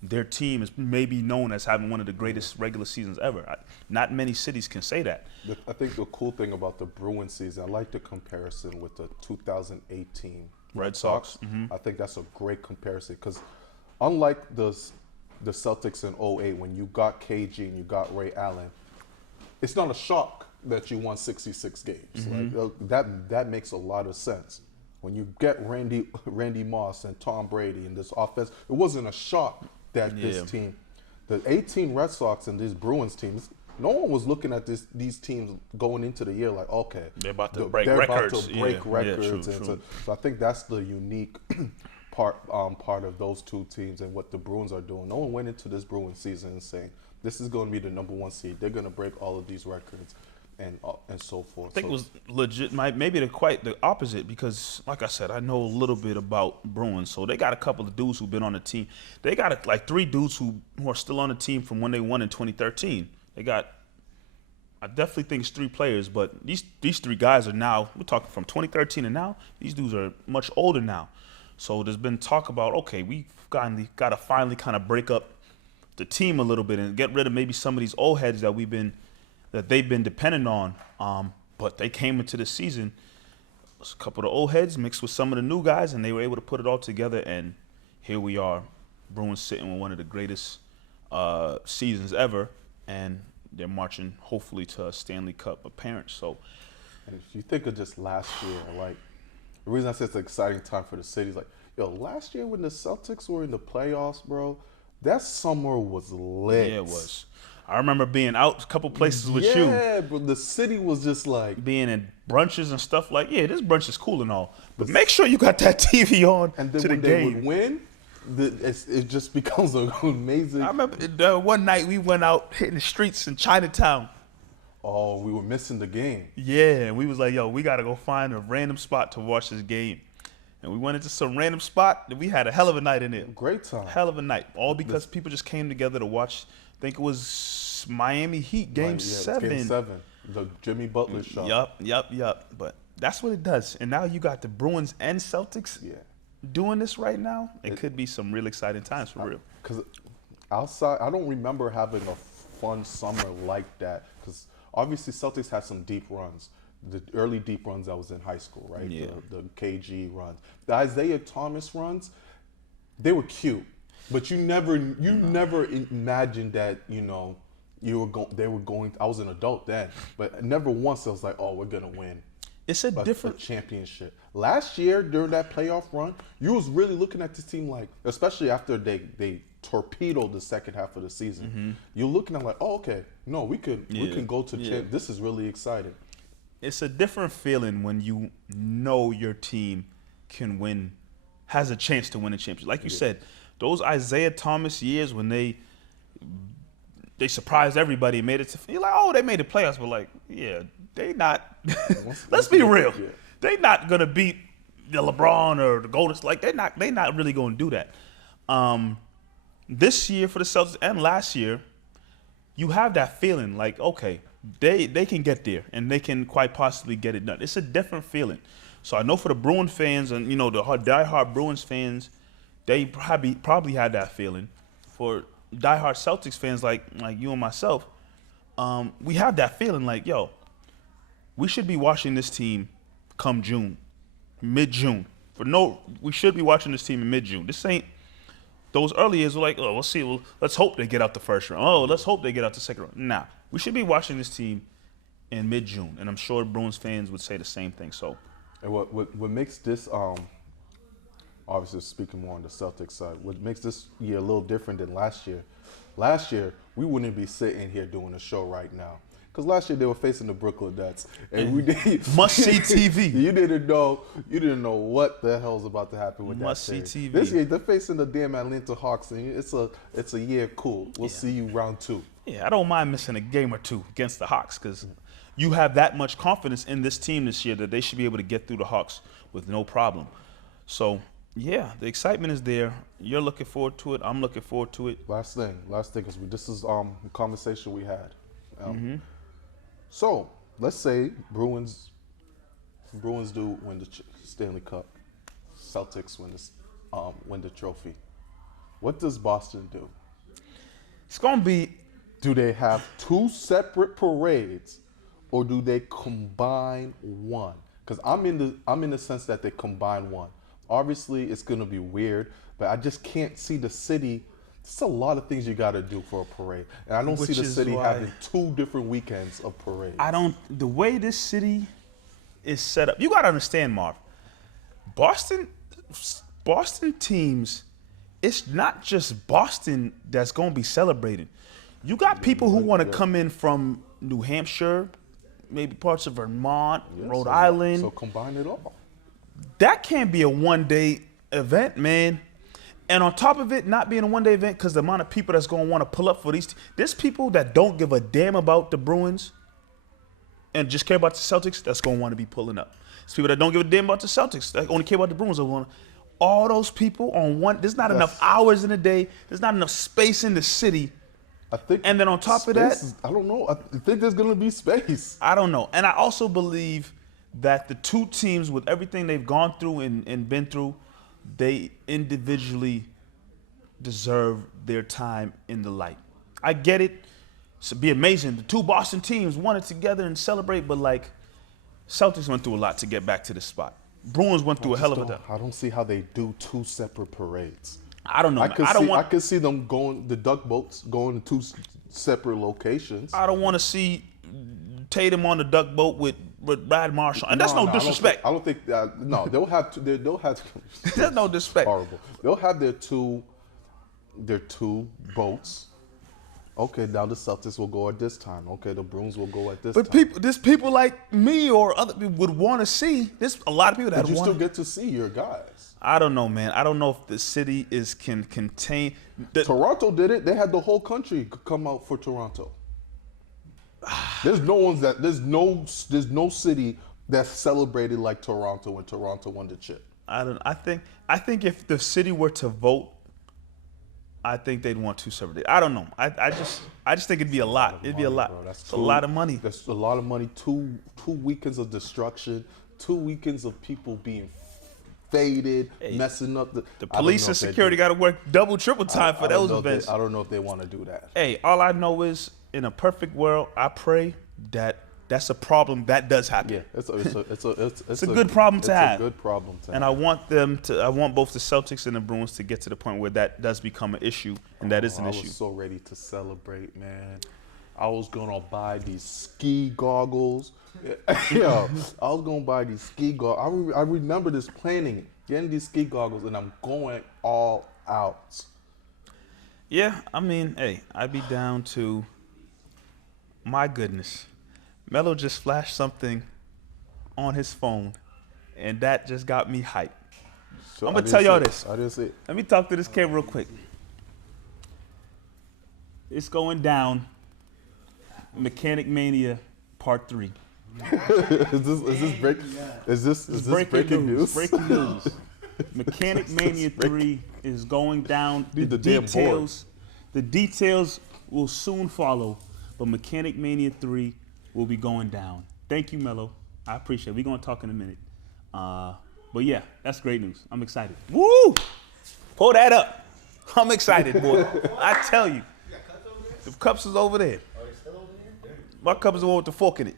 their team is maybe known as having one of the greatest regular seasons ever. Not many cities can say that. I think the cool thing about the Bruins season, I like the comparison with the 2018 Red Sox. I think that's a great comparison because unlike the Celtics in '08, when you got KG and you got Ray Allen, it's not a shock that you won 66 games. Like, that makes a lot of sense. When you get Randy Moss and Tom Brady in this offense, it wasn't a shock that this team, the 18 Red Sox and these Bruins teams, no one was looking at these teams going into the year like, okay, they're about to break records. True. So I think that's the unique part of those two teams and what the Bruins are doing. No one went into this Bruins season and saying this is going to be the number 1 seed. They're going to break all of these records and so forth. I think it was legit. Maybe they're quite the opposite because, like I said, I know a little bit about Bruins. So they got a couple of dudes who've been on the team. They got like 3 dudes who are still on the team from when they won in 2013. They got, I definitely think it's 3 players, but these 3 guys are now, we're talking from 2013 and now, these dudes are much older now. So there's been talk about, okay, we've got to finally kind of break up the team a little bit and get rid of maybe some of these old heads that they've been dependent on. But they came into the season, a couple of the old heads mixed with some of the new guys, and they were able to put it all together. And here we are, Bruins sitting with one of the greatest seasons ever, and they're marching hopefully to a Stanley Cup appearance. So, and if you think of just last year, like the reason I say it's an exciting time for the city is like, yo, last year when the Celtics were in the playoffs, bro, that summer was lit. Yeah, it was. I remember being out a couple places with you. Yeah, but the city was just like being in brunches and stuff like, yeah, this brunch is cool and all, but make sure you got that TV on and then to when the they game. would win, it just becomes amazing. I remember one night we went out hitting the streets in Chinatown. Oh, we were missing the game. Yeah, and we was like, yo, we got to go find a random spot to watch this game. And we went into some random spot, and we had a hell of a night in there. Great time. Hell of a night. All because people just came together to watch, I think it was Miami Heat Game 7. Game 7, the Jimmy Butler shot. Yup. But that's what it does. And now you got the Bruins and Celtics doing this right now. It could be some real exciting times for real. Because outside, I don't remember having a fun summer like that. Because obviously Celtics had some deep runs. The early deep runs I was in high school, right? Yeah. The KG runs. The Isaiah Thomas runs, they were cute. But you never imagined that, you know, they were going. I was an adult then, but never once I was like, "Oh, we're gonna win." It's a different championship. Last year during that playoff run, you was really looking at this team like, especially after they torpedoed the second half of the season. You're looking at like, "Oh, okay, no, we can go to champ. This is really exciting." It's a different feeling when you know your team can win, has a chance to win a championship. Like you said, those Isaiah Thomas years when they surprised everybody and made it to, you're like, oh, they made the playoffs, but like, yeah, they not, let's be real. Yeah. They not going to beat the LeBron or the Golden State. Like, they not really going to do that. This year for the Celtics and last year, you have that feeling like, okay, they can get there and they can quite possibly get it done. It's a different feeling. So I know for the Bruins fans and, you know, the diehard Bruins fans, they probably had that feeling. For diehard Celtics fans like you and myself, we have that feeling like, yo, we should be watching this team come June, mid-June. We should be watching this team in mid-June. This ain't those early years were like, oh, we'll see. Well, let's hope they get out the first round. Oh, let's hope they get out the second round. Nah, we should be watching this team in mid-June, and I'm sure Bruins fans would say the same thing. So, and what makes this obviously speaking more on the Celtics side, what makes this year a little different than last year. Last year, we wouldn't be sitting here doing a show right now. Because last year they were facing the Brooklyn Nets. And we did must-see TV. You didn't know what the hell's about to happen with must-see that series. TV. This year they're facing the damn Atlanta Hawks, and it's a year cool. We'll see you round 2. Yeah, I don't mind missing a game or two against the Hawks because you have that much confidence in this team this year that they should be able to get through the Hawks with no problem. So, yeah, the excitement is there. You're looking forward to it. I'm looking forward to it. Last thing, because this is a conversation we had. So, let's say Bruins do win the Stanley Cup. Celtics win the trophy. What does Boston do? It's gonna be. Do they have two separate parades, or do they combine one? Because I'm in the sense that they combine one. Obviously, it's gonna be weird, but I just can't see the city. There's a lot of things you gotta do for a parade, and I don't see the city having two different weekends of parades. The way this city is set up, you gotta understand, Marv. Boston teams, it's not just Boston that's gonna be celebrating. You got people who want to come in from New Hampshire, maybe parts of Vermont, Rhode Island. So combine it all. That can't be a one-day event, man. And on top of it, not being a one-day event, because the amount of people that's going to want to pull up for there's people that don't give a damn about the Bruins and just care about the Celtics that's going to want to be pulling up. There's people that don't give a damn about the Celtics that only care about the Bruins. All those people on one, there's not enough hours in a day. There's not enough space in the city. I think. And then on top of that, I don't know. I think there's going to be space. I don't know. And I also believe that the two teams, with everything they've gone through and been through, they individually deserve their time in the light. I get it. It'd be amazing. The two Boston teams wanted together and celebrate, but like Celtics went through a lot to get back to this spot. Bruins went through a hell of a time. I don't see how they do two separate parades. I don't know. I could see them going, the duck boats going to two separate locations. I don't want to see Tatum on the duck boat with Brad Marshall, and that's no disrespect. I don't think no, they'll have to. They'll have to. There's no disrespect. Horrible. They'll have their two boats. Okay, now the Celtics will go at this time. Okay, the Bruins will go at this time. But people like me or other people would want to see. There's a lot of people that But you still get to see your guys. I don't know, man. I don't know if the city can contain. Toronto did it. They had the whole country come out for Toronto. There's no city that's celebrated like Toronto when Toronto won the chip. I think if the city were to vote, I think they'd want two separate days. I don't know. I just think it'd be a lot. It'd be a lot. That's a lot of money. That's a lot of money. Two weekends of destruction. 2 weekends of people being faded, messing up the police and security got to work double, triple time for those events. I don't know if they want to do that. Hey, all I know is in a perfect world, I pray that that's a problem that does happen. Yeah, it's a good problem to have. It's a good problem to have. And I want both the Celtics and the Bruins to get to the point where that does become an issue, and that is an issue. I was so ready to celebrate, man. I was gonna buy these ski goggles. Yeah, I was gonna buy these ski goggles. I remember this planning, getting these ski goggles, and I'm going all out. Yeah, I mean, hey, I'd be down to. My goodness, Melo just flashed something on his phone, and that just got me hyped. So I'm gonna tell y'all this. I didn't see it. Let me talk to this kid real quick. It's going down. Mechanic Mania Part 3. Is this breaking news? Breaking news. Mechanic Mania 3 is going down. The details will soon follow, but Mechanic Mania 3 will be going down. Thank you, Melo. I appreciate it. We're going to talk in a minute. But yeah, that's great news. I'm excited. Woo! Pull that up. I'm excited, boy. I tell you. The cups is over there. My cup is the one with the fork in it.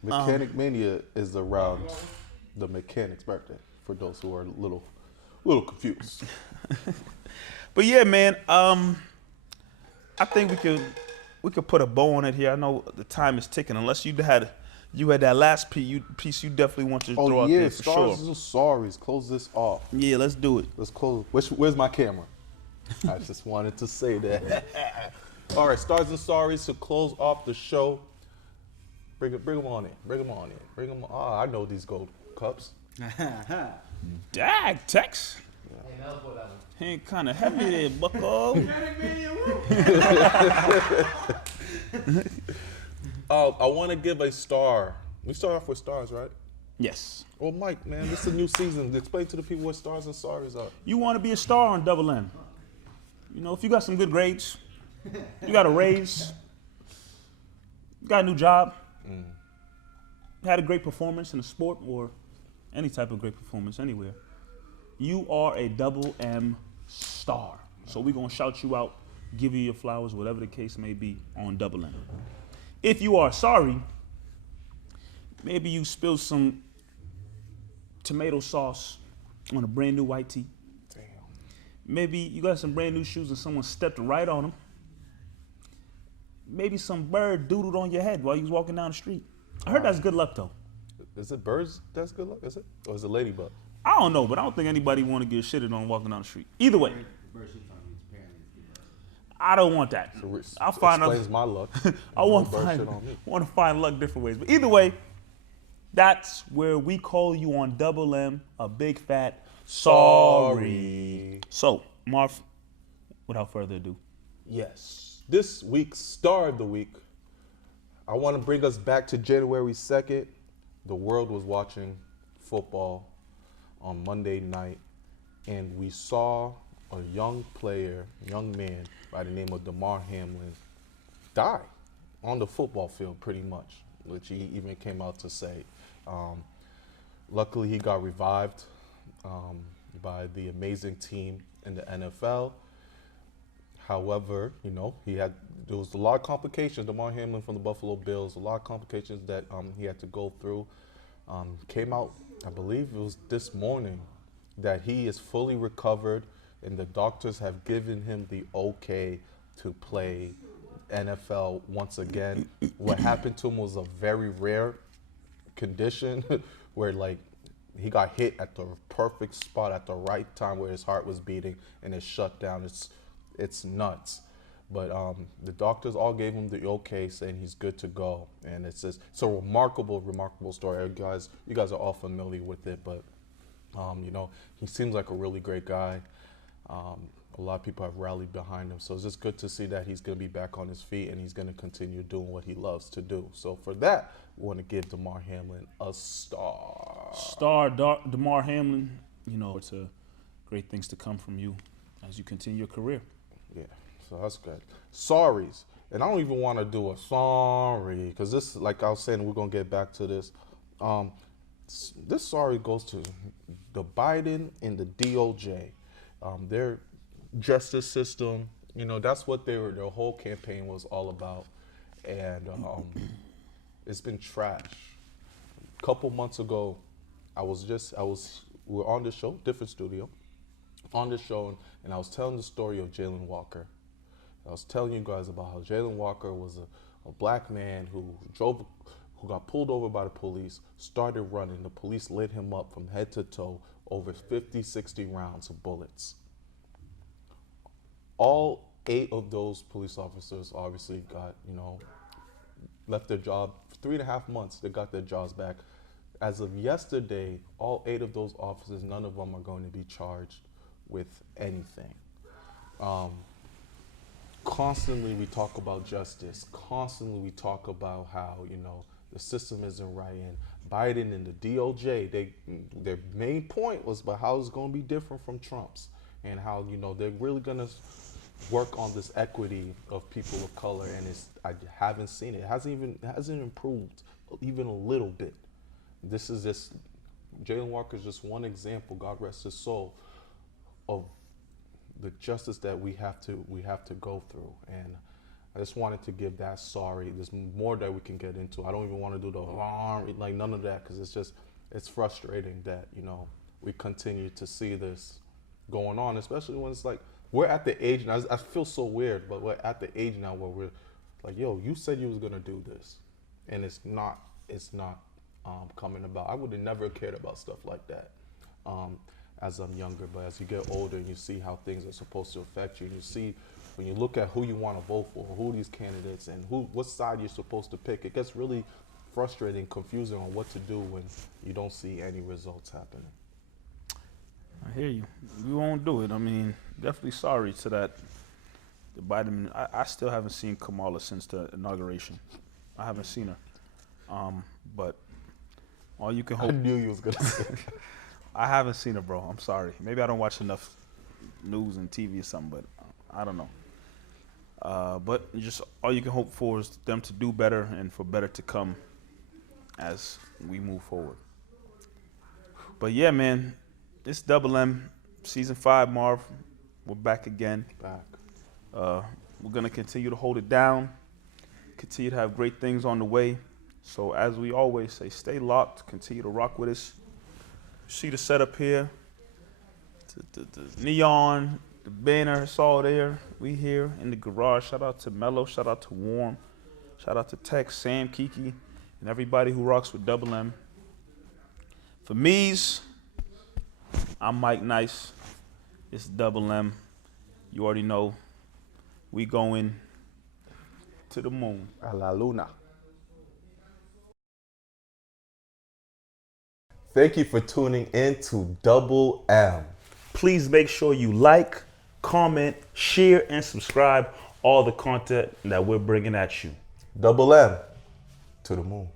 Mechanic Mania is around the mechanic's birthday, for those who are a little confused. But yeah, man, I think we could put a bow on it here. I know the time is ticking. Unless you had that last piece you definitely want to throw out there for sure. Stars and sorries. Close this off. Yeah, let's do it. Let's close. Where's my camera? I just wanted to say that. All right, stars and sorries to close off the show. Bring them on in. Bring them on. Oh, I know these gold cups. Dag, Tex. Hey, Ain't kind of heavy there, bucko. I want to give a star. We start off with stars, right? Yes. Well, Mike, man, this is a new season. Explain to the people what stars and sorries are. You want to be a star on Double M. You know, if you got some good grades, you got a raise, You got a new job. Had a great performance in a sport or any type of great performance anywhere. You are a double M star. So we're going to shout you out, give you your flowers, whatever the case may be, on double M. If you are sorry, maybe you spilled some tomato sauce on a brand new white tee. Damn. Maybe you got some brand new shoes and someone stepped right on them. Maybe some bird doodled on your head while you was walking down the street. I heard that's good luck though. Is it birds that's good luck? Is it? Or is it ladybug? I don't know, but I don't think anybody want to get shitted on walking down the street. Either way, I don't want that. I'll find explains my luck. I want Bird shit on me. to find luck different ways. But either way, that's where we call you on double M a big fat sorry. So, Marv, without further ado. Yes. This week's star of the week, I want to bring us back to January 2nd. The world was watching football on Monday night, and we saw a young man by the name of Damar Hamlin die on the football field pretty much, which he even came out to say. Luckily, he got revived by the amazing team in the NFL. However, there was a lot of complications. Damar Hamlin from the Buffalo Bills, a lot of complications that he had to go through. Came out, I believe it was this morning, that he is fully recovered and the doctors have given him the okay to play NFL once again. What happened to him was a very rare condition where he got hit at the perfect spot at the right time where his heart was beating and it shut down. It's nuts. But the doctors all gave him the okay, saying he's good to go. And it's a remarkable story. You guys are all familiar with it, but he seems like a really great guy. A lot of people have rallied behind him. So it's just good to see that he's going to be back on his feet and he's going to continue doing what he loves to do. So for that, we want to give Damar Hamlin a star. Damar Hamlin, it's great things to come from you as you continue your career. Yeah, so that's good. Sorries. And I don't even want to do a sorry because this, like I was saying, we're going to get back to this. This sorry goes to the Biden and the DOJ. Their justice system, that's what their whole campaign was all about. And it's been trash. A couple months ago, we were on the show, different studio, on the show, and I was telling the story of Jalen Walker. I was telling you guys about how Jalen Walker was a black man who got pulled over by the police, started running. The police lit him up from head to toe, over 50, 60 rounds of bullets. All 8 of those police officers obviously got, left their job for 3.5 months. They got their jobs back. As of yesterday, all 8 of those officers, none of them are going to be charged with anything. Constantly we talk about justice. Constantly we talk about how, the system isn't right. And Biden and the DOJ, their main point was about how it's going to be different from Trump's and how, they're really going to work on this equity of people of color. And I haven't seen it. It hasn't improved even a little bit. This is just, Jalen Walker is just one example, God rest his soul, of the justice that we have to go through. And I just wanted to give that sorry. There's more that we can get into. I don't even want to do the alarm, none of that, because it's frustrating that, we continue to see this going on, especially when it's we're at the age now, I feel so weird, but we're at the age now where we're like, yo, you said you was gonna do this, and it's not coming about. I would have never cared about stuff like that as I'm younger, but as you get older and you see how things are supposed to affect you, and you see when you look at who you want to vote for, who these candidates and what side you're supposed to pick, it gets really frustrating, confusing on what to do when you don't see any results happening. I hear you. We won't do it. I mean, definitely sorry to that. The Biden. I still haven't seen Kamala since the inauguration. I haven't seen her. But all you can hope. I knew you was gonna say. I haven't seen her, bro. I'm sorry. Maybe I don't watch enough news and TV or something, but I don't know. But just all you can hope for is them to do better and for better to come as we move forward. But yeah, man, it's Double M, season 5, Marv. We're back again. We're gonna continue to hold it down, continue to have great things on the way. So as we always say, stay locked, continue to rock with us. See the setup here, the neon, the banner, it's all there. We here in the garage. Shout out to Mello, shout out to Warm, shout out to Tex, Sam, Kiki, and everybody who rocks with Double M. For Meze, I'm Mike Nice. It's Double M. You already know. We going to the moon. A la luna. Thank you for tuning in to Double M. Please make sure you like, comment, share, and subscribe all the content that we're bringing at you. Double M to the moon.